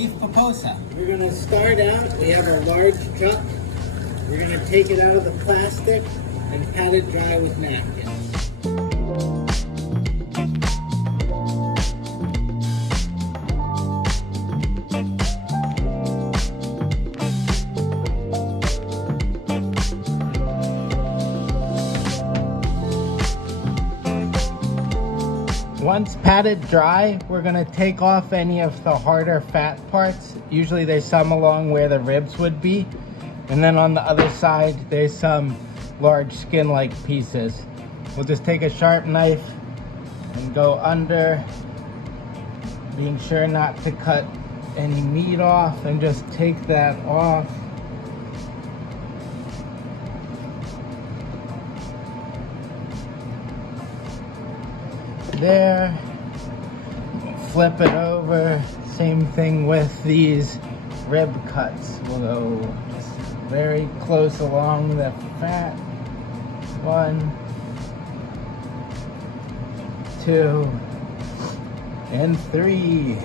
beef peposa. We're gonna start out, we have a large chuck. We're gonna take it out of the plastic and pat it dry with napkins. Once patted dry, we're gonna take off any of the harder fat parts. Usually there's some along where the ribs would be. And then on the other side, there's some large skin-like pieces. We'll just take a sharp knife and go under, being sure not to cut any meat off, and just take that off. There, flip it over. Same thing with these rib cuts. We'll go just very close along the fat. 1, 2, and 3.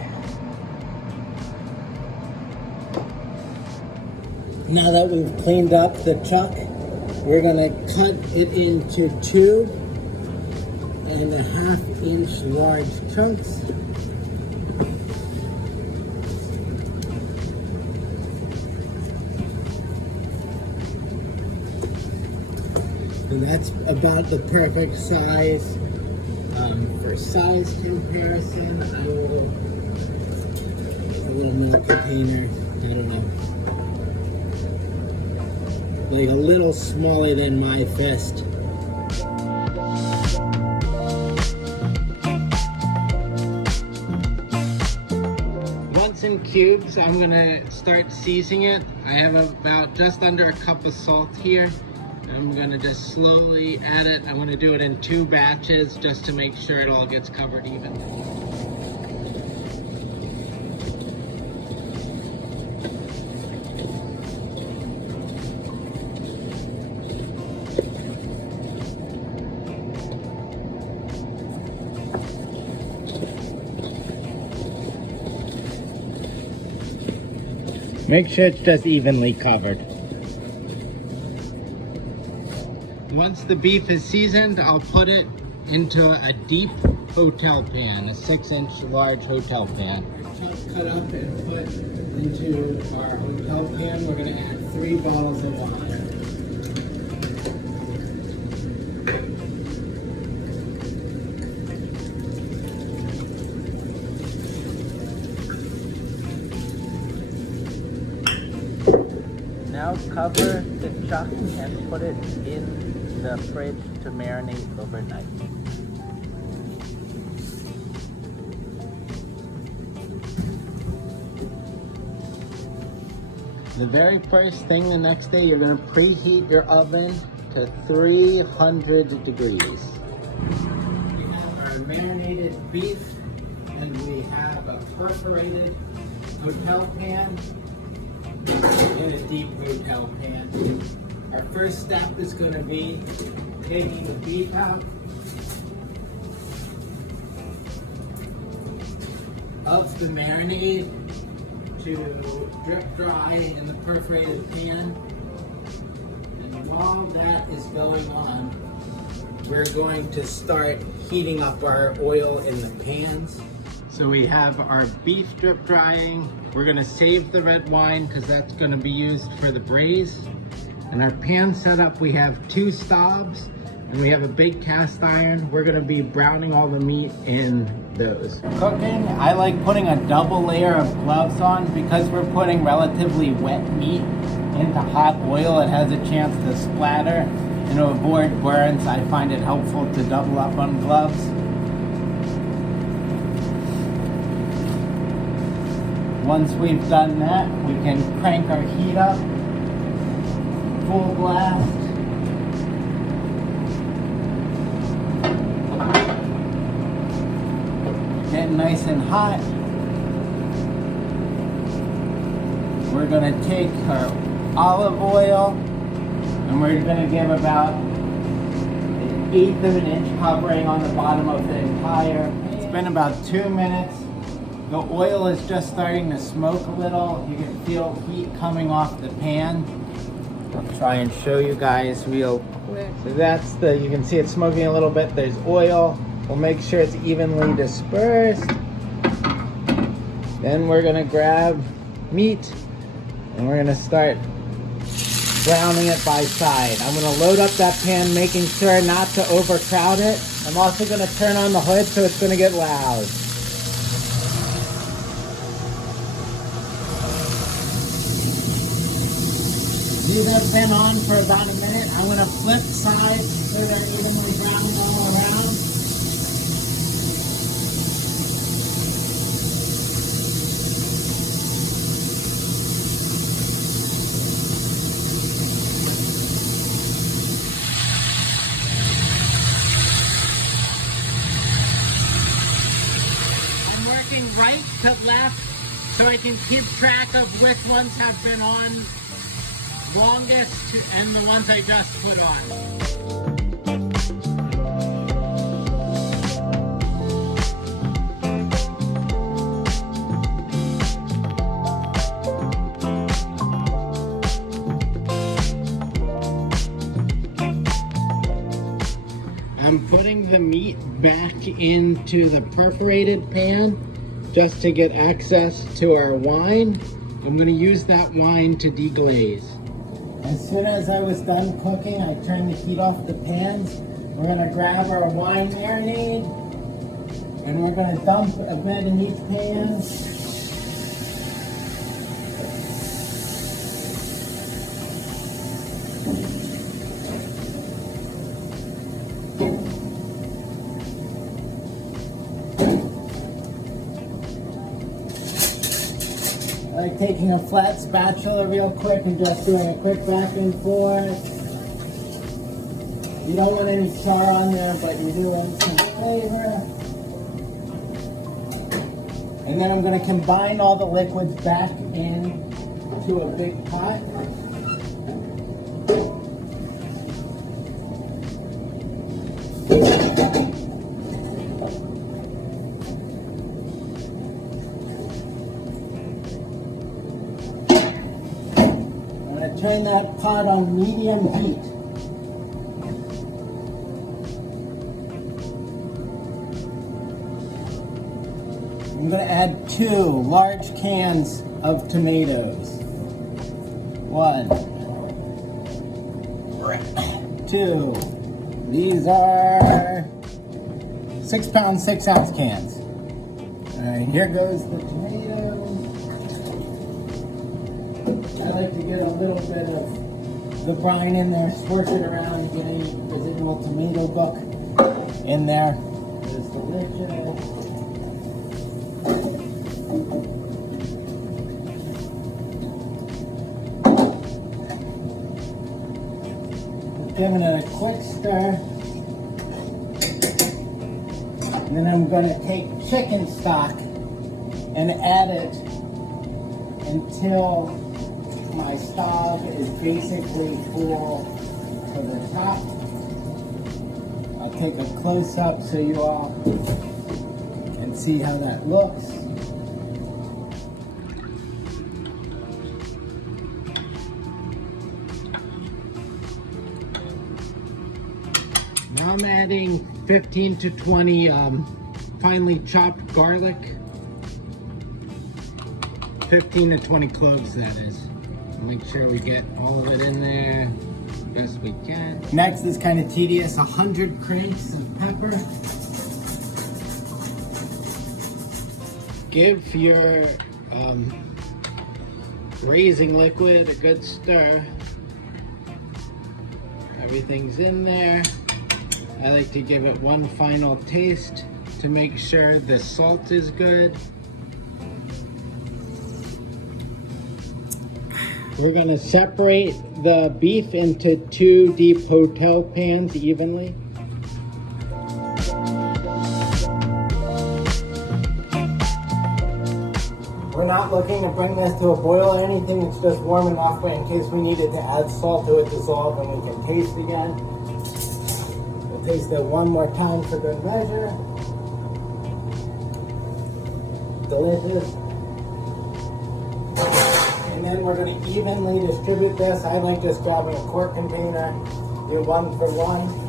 Now that we've cleaned up the chuck, we're gonna cut it into 2.5 inch large chunks. And that's about the perfect size. For size comparison, I will a little milk container, I don't know, like a little smaller than my fist. Once in cubes, I'm gonna start seasoning it. I have about just under a cup of salt here. I'm gonna just slowly add it. I want to do it in 2 batches just to make sure it all gets covered evenly. Make sure it's just evenly covered. Once the beef is seasoned, I'll put it into a deep hotel pan, a 6-inch large hotel pan. Cut up and put into our hotel pan. We're going to add 3 bottles of wine. Now cover the chuck and put it in the fridge to marinate overnight. The very first thing the next day, you're going to preheat your oven to 300 degrees. We have our marinated beef, and we have a perforated hotel pan and a deep hotel pan. Our first step is going to be taking the beef out of the marinade to drip dry in the perforated pan. And while that is going on, we're going to start heating up our oil in the pans. So we have our beef drip drying. We're going to save the red wine because that's going to be used for the braise. And our pan setup, we have 2 stobs and we have a big cast iron. We're gonna be browning all the meat in those. Cooking, I like putting a double layer of gloves on because we're putting relatively wet meat into hot oil. It has a chance to splatter, and to avoid burns, I find it helpful to double up on gloves. Once we've done that, we can crank our heat up. Full blast. Getting nice and hot. We're gonna take our olive oil and we're gonna give about 1/8 of an inch covering on the bottom of the entire. It's been about 2 minutes. The oil is just starting to smoke a little. You can feel heat coming off the pan. I'll try and show you guys real quick. So that's you can see it smoking a little bit. There's oil. We'll make sure it's evenly dispersed. Then we're gonna grab meat and we're gonna start browning it by side. I'm gonna load up that pan, making sure not to overcrowd it. I'm also gonna turn on the hood so it's gonna get loud. These have been on for about a minute. I'm gonna flip sides so they're evenly browned all around. I'm working right to left so I can keep track of which ones have been on longest and the ones I just put on. I'm putting the meat back into the perforated pan just to get access to our wine. I'm going to use that wine to deglaze. As soon as I was done cooking, I turned the heat off the pans. We're gonna grab our wine marinade and we're gonna dump a bit in each pan. Like taking a flat spatula real quick and just doing a quick back and forth. You don't want any char on there, but you do want some flavor. And then I'm going to combine all the liquids back into a big pot. Turn that pot on medium heat. I'm going to add 2 large cans of tomatoes. 1, 2. These are 6-pound, 6-ounce cans. All right, here goes the tomatoes. I like to get a little bit of the brine in there, swish it around, and get any residual tomato buck in there. It's delicious. Giving it a quick stir. And then I'm going to take chicken stock and add it until my stove is basically full to the top. I'll take a close up so you all can see how that looks. Now I'm adding 15 to 20 finely chopped garlic. 15 to 20 cloves, that is. Make sure we get all of it in there best we can. Next is kind of tedious, 100 cranks of pepper. Give your raising liquid a good stir. Everything's in there. I like to give it one final taste to make sure the salt is good. We're going to separate the beef into 2 deep hotel pans evenly. We're not looking to bring this to a boil or anything, it's just warm enough in case we needed to add salt to it, dissolve, and we can taste again. We'll taste it one more time for good measure. delicious. And then we're going to evenly distribute this. I like just grabbing a quart container, do 1 for 1.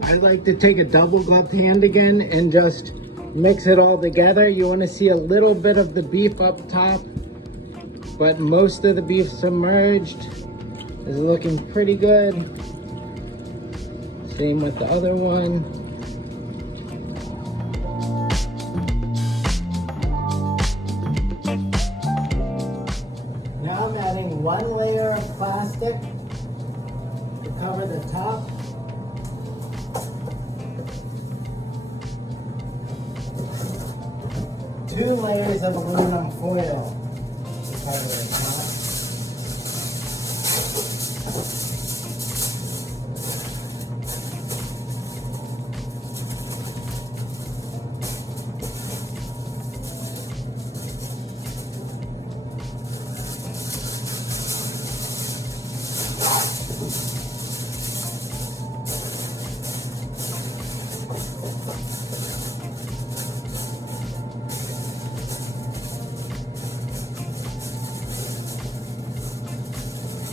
I like to take a double gloved hand again and just mix it all together. You want to see a little bit of the beef up top, but most of the beef submerged is looking pretty good. Same with the other one. Now I'm adding 1 layer of plastic to cover the top. 2 layers of aluminum foil to cover the top.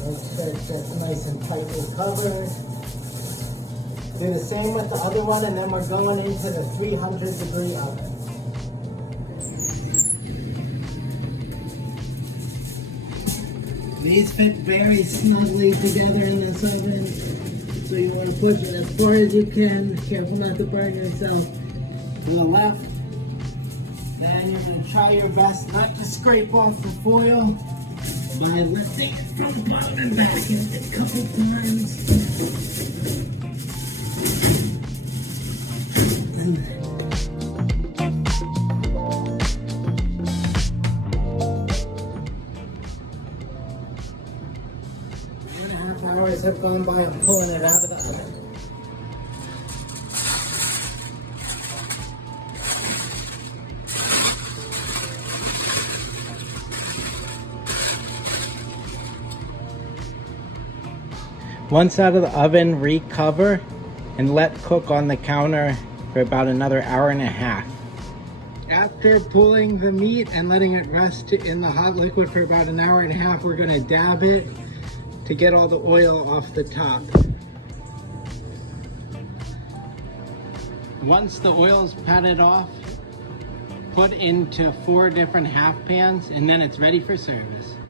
Make sure it's just nice and tightly covered. Do the same with the other one, and then we're going into the 300-degree oven. These fit very snugly together in this oven, so you want to push it as far as you can. Careful not to burn yourself. To the left. Then you're going to try your best not to scrape off the foil by lifting it from the bottom and back a couple times. Hours have gone by. I'm pulling it out of the oven. Once out of the oven, recover and let cook on the counter for about another hour and a half. After pulling the meat and letting it rest in the hot liquid for about an hour and a half, we're gonna dab it to get all the oil off the top. Once the oil's patted off, put into 4 different half pans, and then it's ready for service.